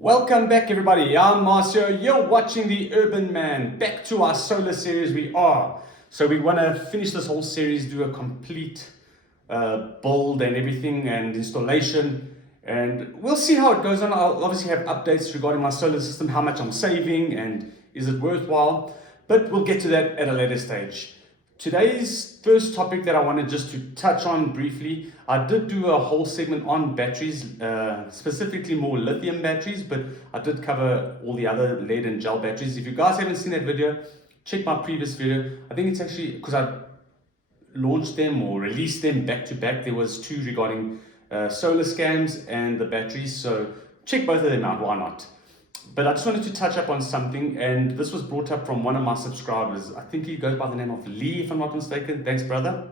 Welcome back, everybody. I'm Marcio. You're watching The Urban Man. Back to our solar series we are. So we want to finish this whole series, do a complete build and everything and installation. And we'll see how it goes on. I'll obviously have updates regarding my solar system, how much I'm saving and is it worthwhile. But we'll get to that at a later stage. Today's first topic that I wanted just to touch on briefly, I did do a whole segment on batteries, specifically more lithium batteries, but I did cover all the other lead and gel batteries. If you guys haven't seen that video, check my previous video. I think it's actually because I launched them or released them back to back. There was two regarding solar scams and the batteries, so check both of them out, why not? But I just wanted to touch up on something, and this was brought up from one of my subscribers. I think he goes by the name of Lee, if I'm not mistaken. Thanks, brother.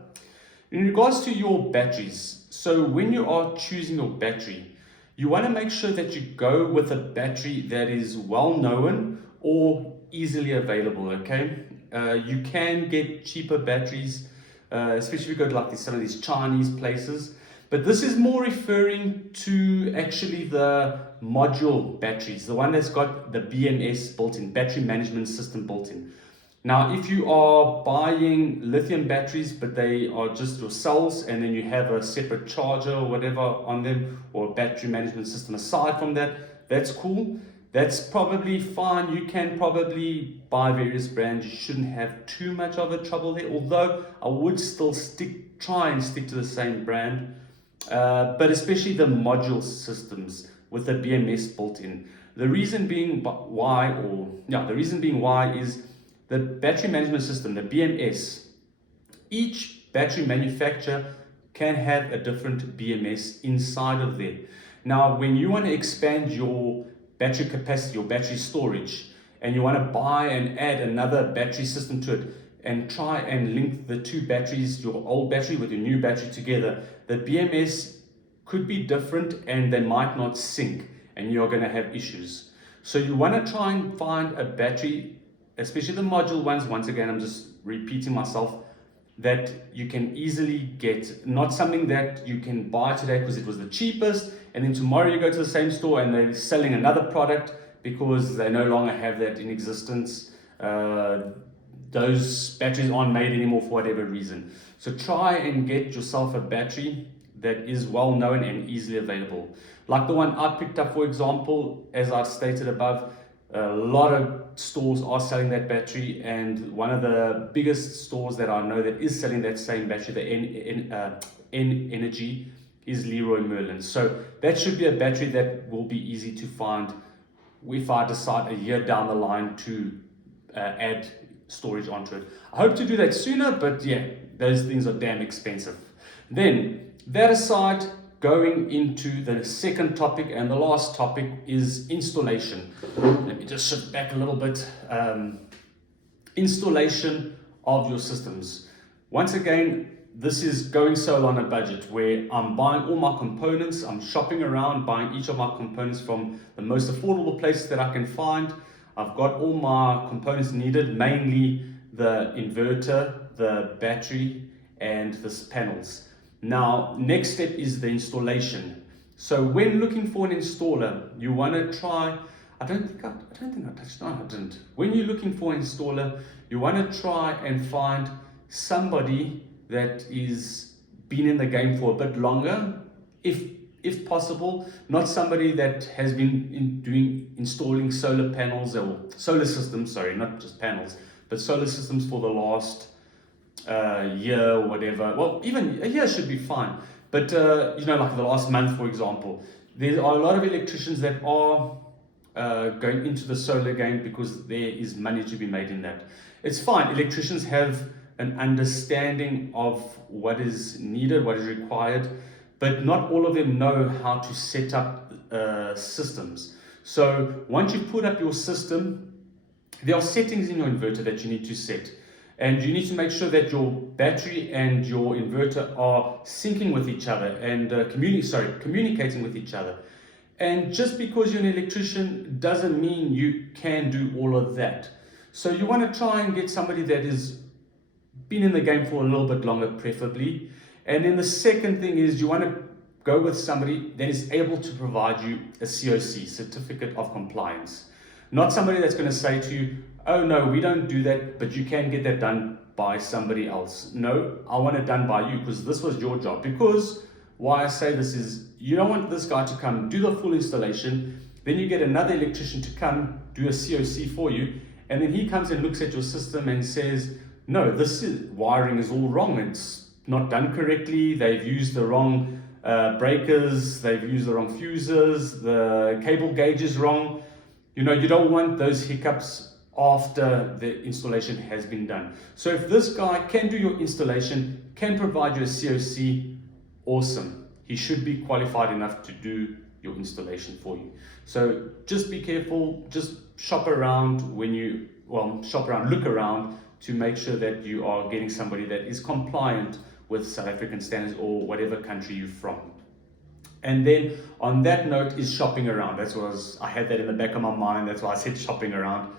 In regards to your batteries, so when you are choosing your battery, you want to make sure that you go with a battery that is well known or easily available, okay? You can get cheaper batteries, especially if you go to like some of these Chinese places. But this is more referring to actually the module batteries, the one that's got the BMS built in, battery management system built in. Now, if you are buying lithium batteries, but they are just your cells, and then you have a separate charger or whatever on them, or a battery management system aside from that, that's cool. That's probably fine. You can probably buy various brands. You shouldn't have too much of a trouble there, although I would still try and stick to the same brand. But especially the module systems with the BMS built in. The reason being why is the battery management system, the BMS. Each battery manufacturer can have a different BMS inside of there. Now, when you want to expand your battery capacity, your battery storage, and you want to buy and add another battery system to it, and try and link the two batteries, your old battery with your new battery together, the BMS could be different and they might not sync and you're going to have issues. So you want to try and find a battery, especially the module ones, once again, I'm just repeating myself, that you can easily get, not something that you can buy today because it was the cheapest, and then tomorrow you go to the same store and they're selling another product because they no longer have that in existence. Those batteries aren't made anymore for whatever reason. So try and get yourself a battery that is well known and easily available. Like the one I picked up, for example, as I've stated above, a lot of stores are selling that battery, and one of the biggest stores that I know that is selling that same battery, the N Energy, is Leroy Merlin. So that should be a battery that will be easy to find if I decide a year down the line to add storage onto it. I hope to do that sooner, but yeah, those things are damn expensive. Then, that aside, going into the second topic and the last topic is installation. Let me just shift back a little bit. Installation of your systems. Once again, this is going solar on a budget where I'm buying all my components, I'm shopping around, buying each of my components from the most affordable places that I can find. I've got all my components needed, mainly the inverter, the battery, and the panels. Now, next step is the installation. So when looking for an installer, you want to try, I don't think I touched on, I didn't. When you're looking for an installer, you want to try and find somebody that is been in the game for a bit longer, if possible, not somebody that has been installing solar panels or solar systems, sorry, not just panels, but solar systems for the last year or whatever. Well, even a year should be fine. But, like the last month, for example, there are a lot of electricians that are going into the solar game because there is money to be made in that. It's fine. Electricians have an understanding of what is needed, what is required, but not all of them know how to set up systems. So once you put up your system, there are settings in your inverter that you need to set. And you need to make sure that your battery and your inverter are syncing with each other and communicating with each other. And just because you're an electrician doesn't mean you can do all of that. So you want to try and get somebody that has been in the game for a little bit longer, preferably. And then the second thing is you want to go with somebody that is able to provide you a COC, certificate of compliance. Not somebody that's going to say to you, oh no, we don't do that, but you can get that done by somebody else. No, I want it done by you because this was your job. Because why I say this is, you don't want this guy to come do the full installation, then you get another electrician to come do a COC for you, and then he comes and looks at your system and says, no, wiring is all wrong. It's not done correctly. They've used the wrong breakers. They've used the wrong fuses. The cable gauge is wrong. You know, you don't want those hiccups after the installation has been done. So if this guy can do your installation, can provide you a COC, awesome. He should be qualified enough to do your installation for you. So just be careful, just shop around look around to make sure that you are getting somebody that is compliant with South African standards or whatever country you're from. And then on that note is shopping around. I had that in the back of my mind. That's why I said shopping around.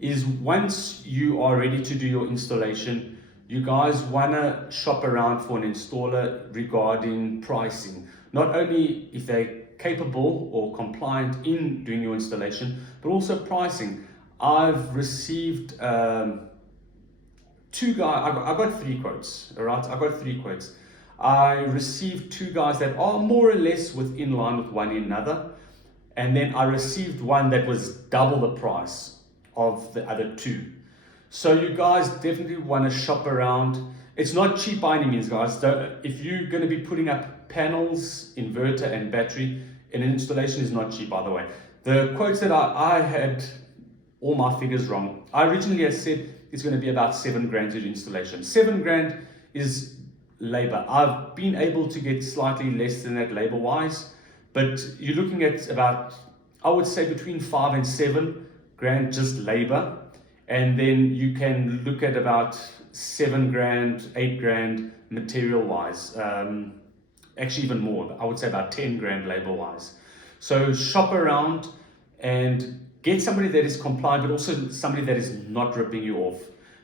Is once you are ready to do your installation, you guys want to shop around for an installer regarding pricing. Not only if they're capable or compliant in doing your installation, but also pricing. I've received I got 3 quotes, all right? I got 3 quotes. I received 2 guys that are more or less in line with one another. And then I received one that was double the price of the other 2. So you guys definitely want to shop around. It's not cheap by any means, guys. If you're going to be putting up panels, inverter and battery, and an installation is not cheap, by the way. The quotes that I had all my figures wrong. I originally had said it's going to be about 7 grand to do installation. 7 grand is labor. I've been able to get slightly less than that labor wise, but you're looking at about, I would say between 5 and 7 grand just labor. And then you can look at about 7 grand, 8 grand material wise. Actually even more, I would say about 10 grand labor wise. So shop around and get somebody that is compliant, but also somebody that is not ripping you off.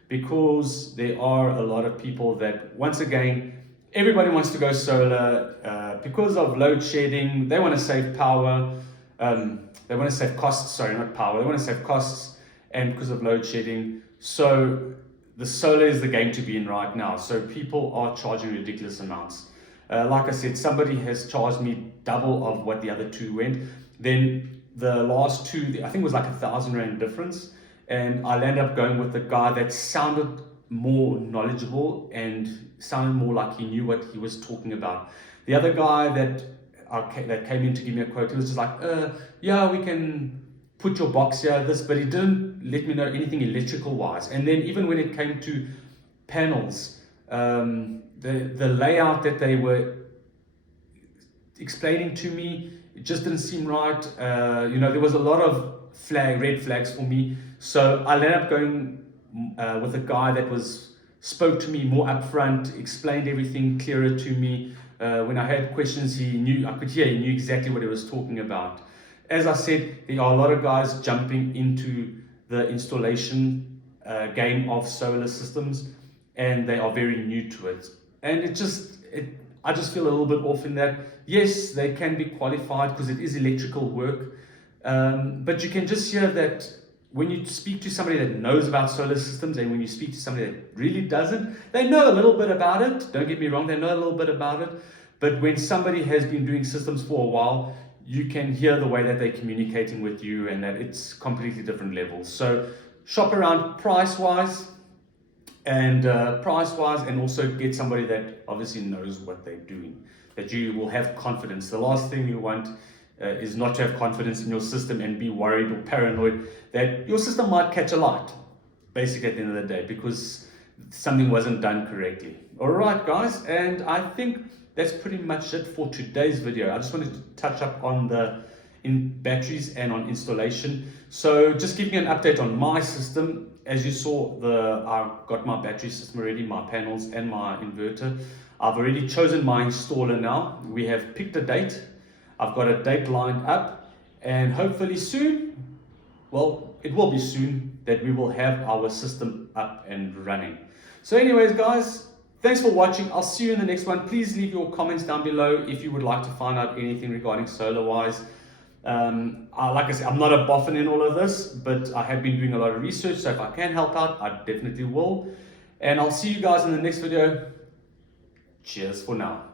Because there are a lot of people that, once again, everybody wants to go solar because of load shedding. They want to save power. They want to save costs, sorry, not power. They want to save costs, and because of load shedding. So the solar is the game to be in right now. So people are charging ridiculous amounts. Like I said, somebody has charged me double of what the other 2 went. Then the last 2, I think it was like 1,000 rand difference. And I ended up going with the guy that sounded more knowledgeable and sounded more like he knew what he was talking about. The other guy that came in to give me a quote, he was just like, yeah, we can put your box here, but he didn't let me know anything electrical wise. And then even when it came to panels, the layout that they were explaining to me, it just didn't seem right. There was a lot of red flags for me. So I ended up going with a guy that spoke to me more upfront, explained everything clearer to me. When I had questions, he knew exactly what he was talking about. As I said, there are a lot of guys jumping into the installation game of solar systems, and they are very new to it. And I just feel a little bit off in that. Yes, they can be qualified because it is electrical work, but you can just hear that when you speak to somebody that knows about solar systems and when you speak to somebody that really doesn't, they know a little bit about it. Don't get me wrong, they know a little bit about it. But when somebody has been doing systems for a while, you can hear the way that they're communicating with you and that it's completely different levels. So shop around price-wise and also get somebody that obviously knows what they're doing, that you will have confidence. The last thing you want is not to have confidence in your system and be worried or paranoid that your system might catch a light, basically at the end of the day, because something wasn't done correctly. All right, guys, and I think that's pretty much it for today's video. I just wanted to touch up on batteries and on installation. So just giving you an update on my system. As you saw, I've got my battery system already, my panels and my inverter. I've already chosen my installer now. We have picked a date. I've got a date lined up, and hopefully soon, well, it will be soon, that we will have our system up and running. So anyways, guys, Thanks for watching. I'll see you in the next one. Please leave your comments down below if you would like to find out anything regarding solar wise. Like I said, I'm not a boffin in all of this, but I have been doing a lot of research, so if I can help out, I definitely will. And I'll see you guys in the next video. Cheers for now.